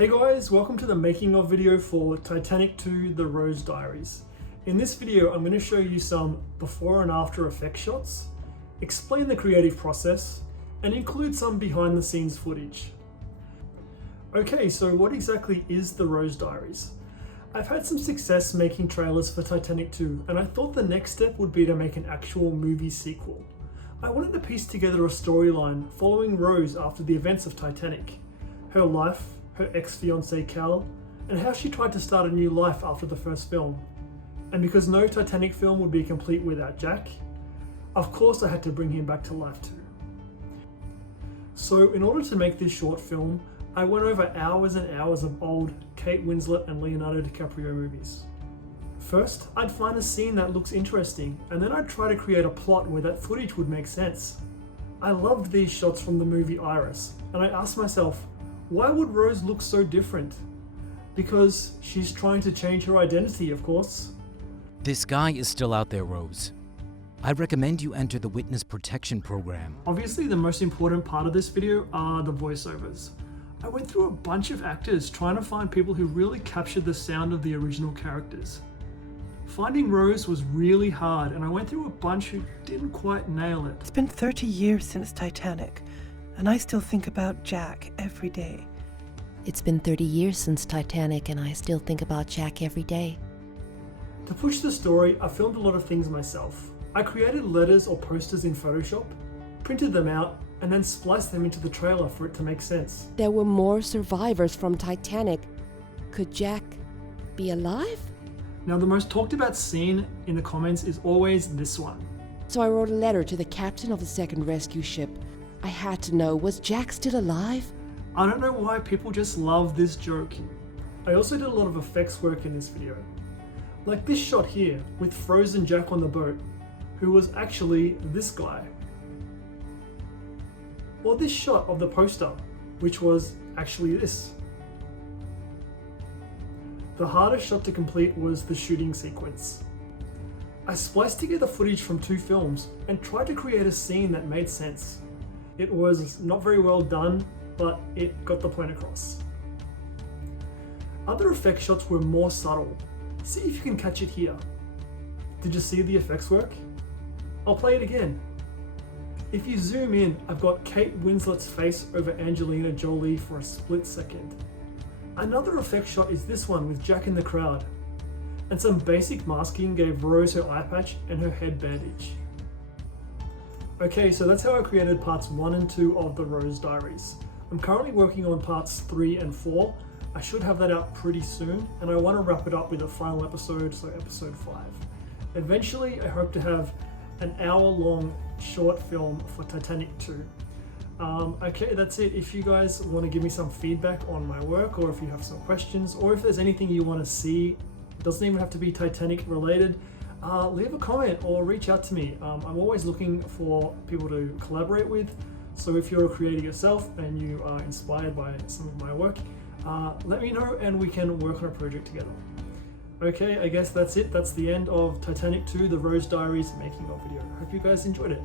Hey guys, welcome to the making of video for Titanic 2 The Rose Diaries. In this video I'm going to show you some before and after effect shots, explain the creative process, and include some behind the scenes footage. Okay, so what exactly is The Rose Diaries? I've had some success making trailers for Titanic 2 and I thought the next step would be to make an actual movie sequel. I wanted to piece together a storyline following Rose after the events of Titanic, her life, her ex-fiancé Cal, and how she tried to start a new life after the first film. And because no Titanic film would be complete without Jack, of course I had to bring him back to life too. So in order to make this short film, I went over hours and hours of old Kate Winslet and Leonardo DiCaprio movies. First, I'd find a scene that looks interesting, and then I'd try to create a plot where that footage would make sense. I loved these shots from the movie Iris, and I asked myself, why would Rose look so different? Because she's trying to change her identity, of course. This guy is still out there, Rose. I recommend you enter the witness protection program. Obviously, the most important part of this video are the voiceovers. I went through a bunch of actors trying to find people who really captured the sound of the original characters. Finding Rose was really hard, and I went through a bunch who didn't quite nail it. It's been 30 years since Titanic, and I still think about Jack every day. It's been 30 years since Titanic, and I still think about Jack every day. To push the story, I filmed a lot of things myself. I created letters or posters in Photoshop, printed them out, and then spliced them into the trailer for it to make sense. There were more survivors from Titanic. Could Jack be alive? Now, the most talked about scene in the comments is always this one. So I wrote a letter to the captain of the second rescue ship. I had to know, was Jack still alive? I don't know why people just love this joke. I also did a lot of effects work in this video. Like this shot here with frozen Jack on the boat, who was actually this guy. Or this shot of the poster, which was actually this. The hardest shot to complete was the shooting sequence. I spliced together footage from two films and tried to create a scene that made sense. It was not very well done, but it got the point across. Other effect shots were more subtle. See if you can catch it here. Did you see the effects work? I'll play it again. If you zoom in, I've got Kate Winslet's face over Angelina Jolie for a split second. Another effect shot is this one with Jack in the crowd. And some basic masking gave Rose her eye patch and her head bandage. Okay, so that's how I created parts 1 and 2 of The Rose Diaries. I'm currently working on parts 3 and 4. I should have that out pretty soon, and I want to wrap it up with a final episode, so episode 5. Eventually, I hope to have an hour-long short film for Titanic 2. Okay, that's it. If you guys want to give me some feedback on my work, or if you have some questions, or if there's anything you want to see, it doesn't even have to be Titanic related, leave a comment or reach out to me. I'm always looking for people to collaborate with, so if you're a creator yourself and you are inspired by some of my work, let me know and we can work on a project together. Okay, I guess that's it. That's the end of Titanic 2 The Rose Diaries making of video. Hope you guys enjoyed it.